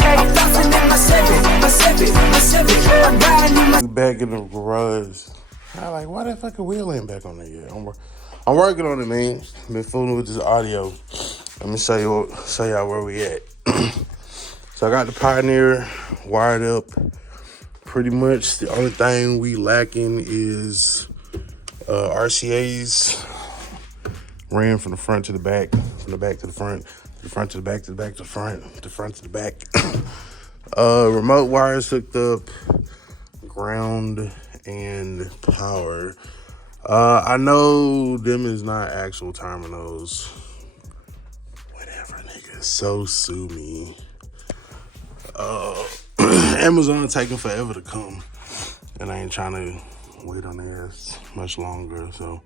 I'm bouncing in my Civic. I'm riding in my. Back in the garage. I like, why the fucking wheel ain't back on there yet? I'm working on it, man. Been fooling with this audio. Let me show y'all where we at. So I got the Pioneer wired up. Pretty much the only thing we lacking is RCAs. Ran from the front to the back, from the back to the front, the front to the back, to the back to the front, the front to the back. Remote wires hooked up, ground and power. I know them is not actual terminals. Whatever, nigga. So sue me. Amazon taking forever to come, and I ain't trying to wait on their ass much longer. So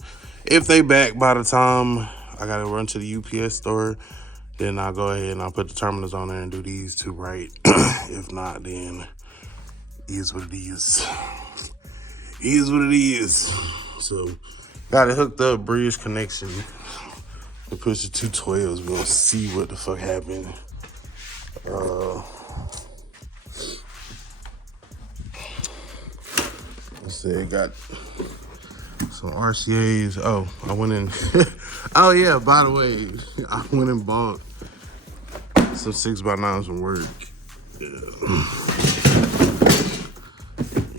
if they back by the time I gotta run to the UPS store, then I'll go ahead and I'll put the terminals on there and do these two right. If not, then is what it is. Is what it is. So got it hooked up, bridge connection. We push the 212s. We're gonna see what the fuck happened. Let's see, got some RCAs. Oh, I went in. Oh yeah, by the way, I went and bought some 6x9s from work. Yeah.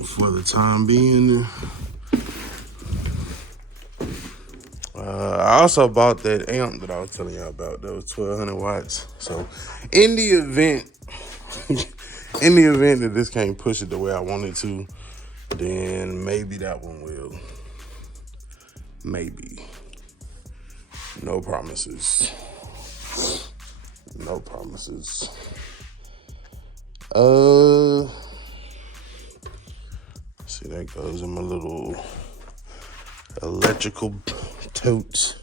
For the time being. I also bought that amp that I was telling y'all about. That was 1200 watts. So in the event that this can't push it the way I want it to, then maybe that one will. Maybe. No promises. No promises. See, that goes in my little electrical totes.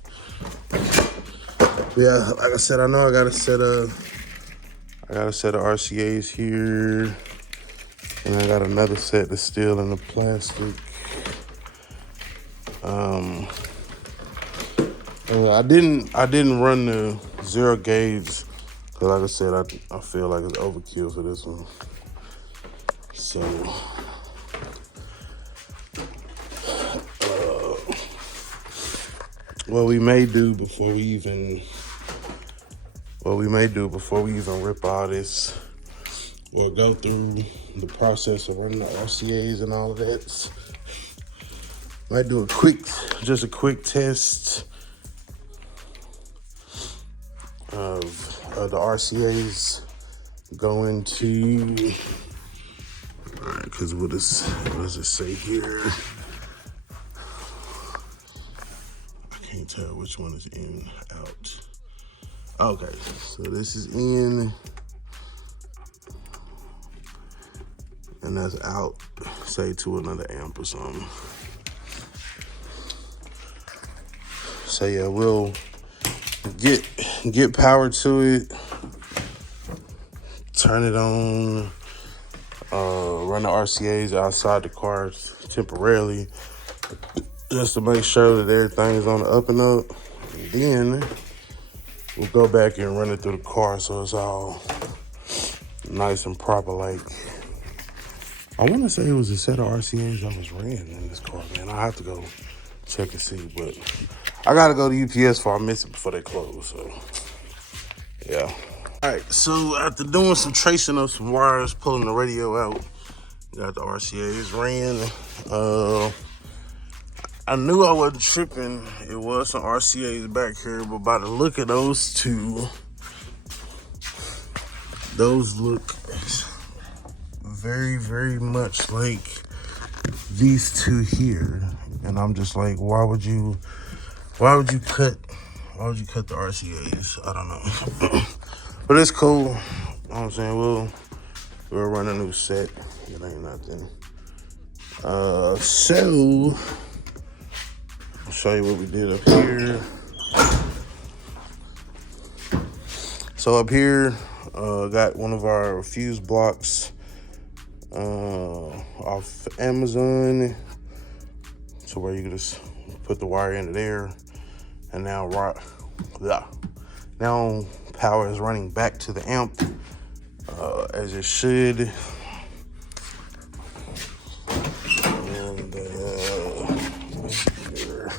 Yeah, like I said, I know I got a set of RCAs here, and I got another set that's still in the plastic. I didn't run the 0 gauge because, like I said, I feel like it's overkill for this one. So, what we may do before we even rip all this or go through the process of running the RCAs and all of that, might do a quick test of the RCAs going to, all right, because what does it say here? I can't tell which one is in, out. Okay, so this is in, and that's out, say to another amp or something. So yeah, we'll get power to it, turn it on, run the RCAs outside the car temporarily, just to make sure that everything's on the up and up. And then we'll go back and run it through the car so it's all nice and proper. Like, I want to say it was a set of RCAs I was ran in this car, man. I have to go check and see, but I gotta go to UPS before I miss it before they close, so yeah. All right, so after doing some tracing of some wires, pulling the radio out, got the RCAs ran. I knew I wasn't tripping. It was some RCAs back here, but by the look of those two, those look very, very much like these two here. And I'm just like, why would you cut the RCAs? I don't know. But it's cool. You know what I'm saying? We'll run a new set. It ain't nothing. So I'll show you what we did up here. So up here, got one of our fuse blocks off Amazon, to where you can just put the wire into there, and now power is running back to the amp. as it should. And here.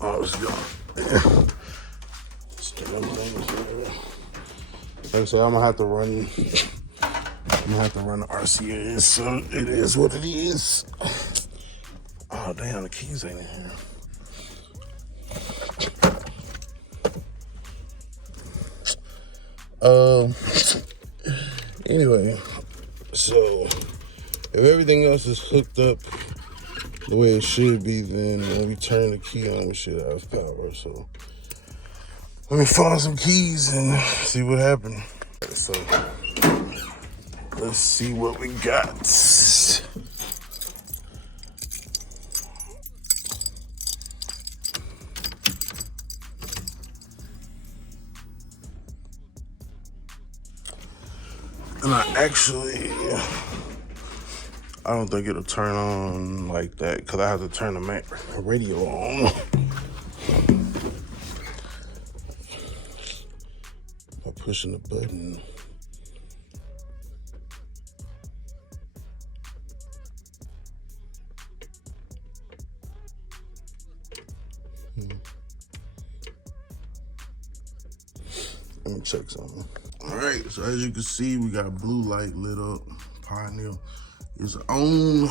Oh, it's gone. Like I said, I'm gonna have to run the RCA, so it is what it is. Oh damn, the keys ain't in here. Anyway, so if everything else is hooked up the way it should be, then when we turn the key on, we should have power. So let me find some keys and see what happened. So let's see what we got. And I don't think it'll turn on like that because I have to turn the radio on. By pushing the button. Let me check something. All right, so as you can see, we got a blue light lit up. Pioneer is on.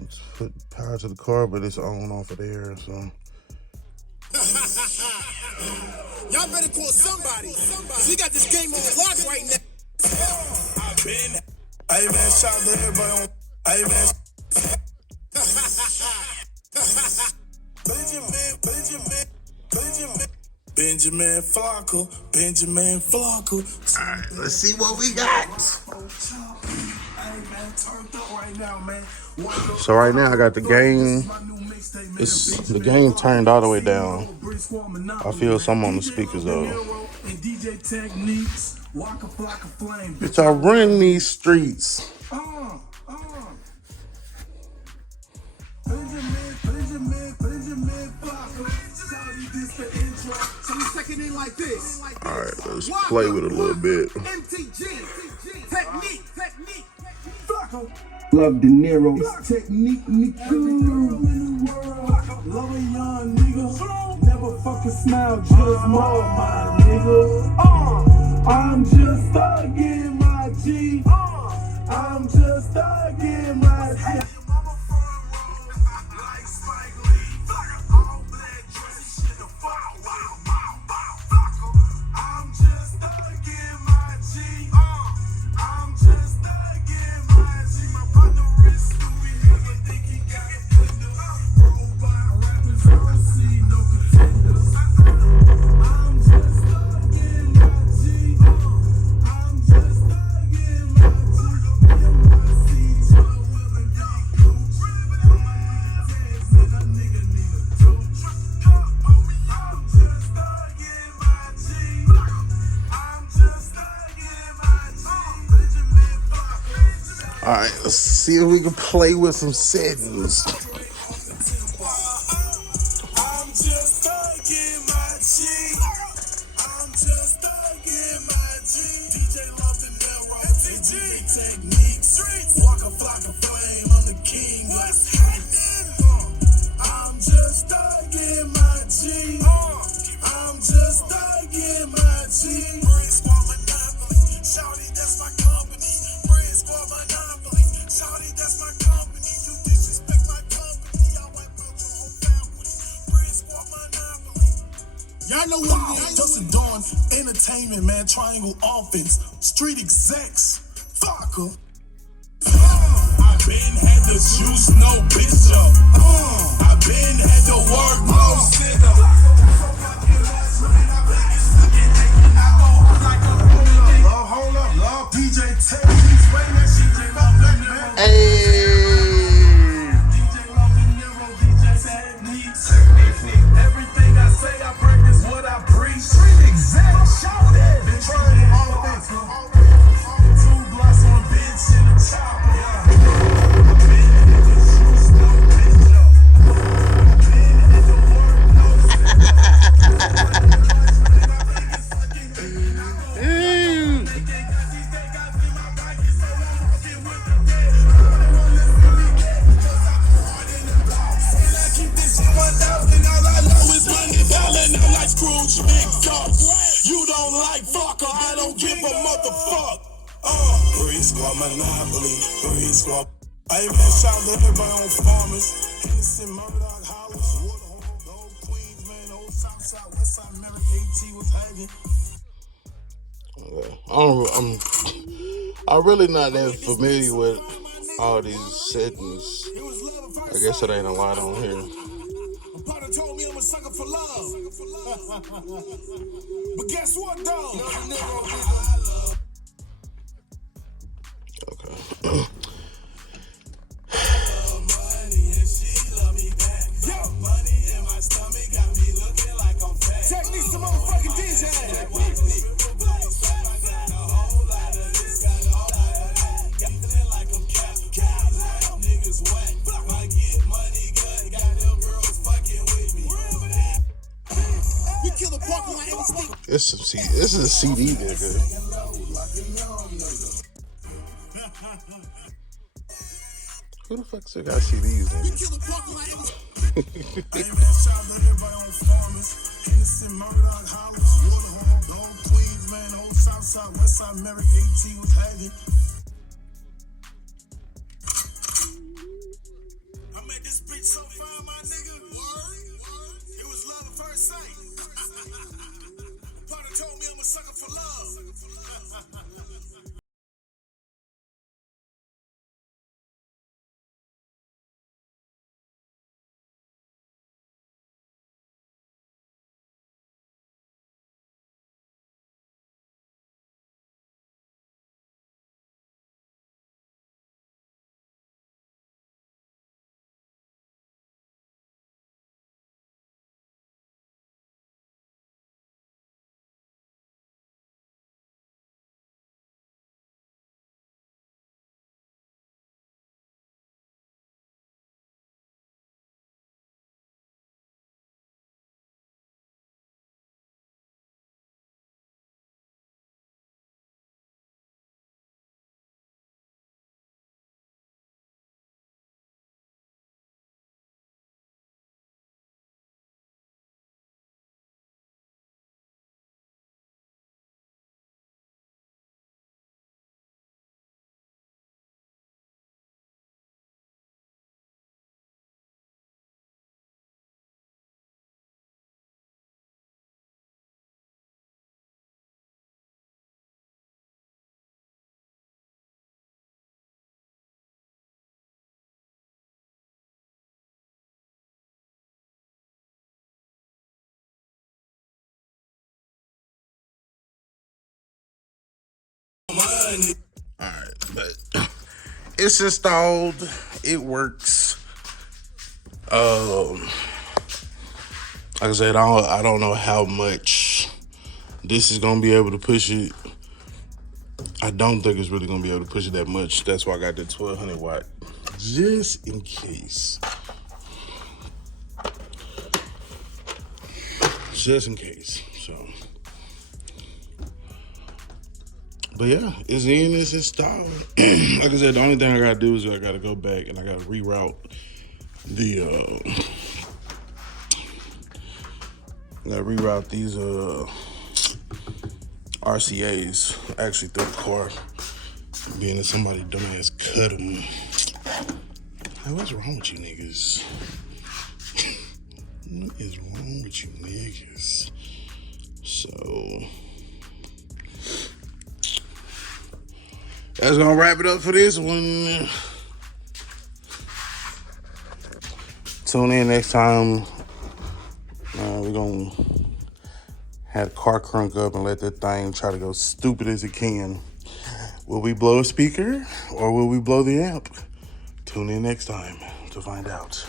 Let's put power to the car, but it's on off of there, so. Y'all better call somebody. We got this game on lock right now. I've been. Hey man, shout out to everybody on. Hey man. Benjamin Flocka. All right, let's see what we got. So right now I got the game. The game turned all the way down. I feel some on the speakers though. Bitch, I run these streets. All right, let's play with it a little bit. Love De Niro. Technique, love a young nigga. Never fucking smile, just more, my nigga. I'm just thugging my G. I'm just thugging my G. All right, let's see if we can play with some settings. I'm just thugging my G. I'm just thugging my G. DJ Love De Niro. MTG. Technique. Streets. Waka Flocka Flame. I'm the king. What's happening? I'm just thugging my G. I'm just thugging my G. Brand Squad Monopoly. Shawty, that's my company. Brand Squad Monopoly. Shawty, that's my company. You disrespect my company. I wipe out your whole family. Brand Squad Monopoly. Y'all know what it is. Justin Dawn, entertainment, man. Triangle offense. Street execs. Fucker. I been had the juice, no bitch up. I been had the work, no sit up. Hold up, love. DJ Tech, explain that shit. DJ Love De Niro. Hey. DJ Love De Niro, DJ Technique. Everything I say, I practice what I preach. Street exec, shout it. Been trying all this. 2 blocks on a bitch in the chopper. Scrooge McDuck. You don't like vodka, I don't give a motherfuck. Breeze Squad Monopoly, Breeze Squad. Hey man, shout out to everybody on Farmers, Henderson, Murdoch, Hollis, Woodhorn, Old Queens, man, Old Southside, Westside, Merrick, AT was hanging. I'm really not that familiar with all these settings. I guess it ain't a lot on here. Potter told me I'm a sucker for love. But guess what, though? Okay. Technique's the motherfucking DJ. This is a CD, nigga. Who the fuck still got CDs, nigga? Henderson, Murdoch, Hollis, Woodhorn, Old Queens, man, Old Southside, Westside, Merrick, AT was hanging. I made this bitch so fine, my nigga. It was love at first sight. Potter told me I'm a sucker for love. Alright, but it's installed. It works. Like I said, I don't know how much this is gonna be able to push it. I don't think it's really gonna be able to push it that much. That's why I got the 1200 watt, just in case. Just in case. So, but yeah, it's in. It's installed. Like I said, the only thing I gotta do is I gotta go back and I gotta reroute the these RCAs actually through the car, being that somebody dumbass cut them. Like, what's wrong with you niggas? What is wrong with you niggas? So that's gonna wrap it up for this one. Tune in next time. We're gonna have the car crunk up and let that thing try to go stupid as it can. Will we blow a speaker or will we blow the amp? Tune in next time to find out.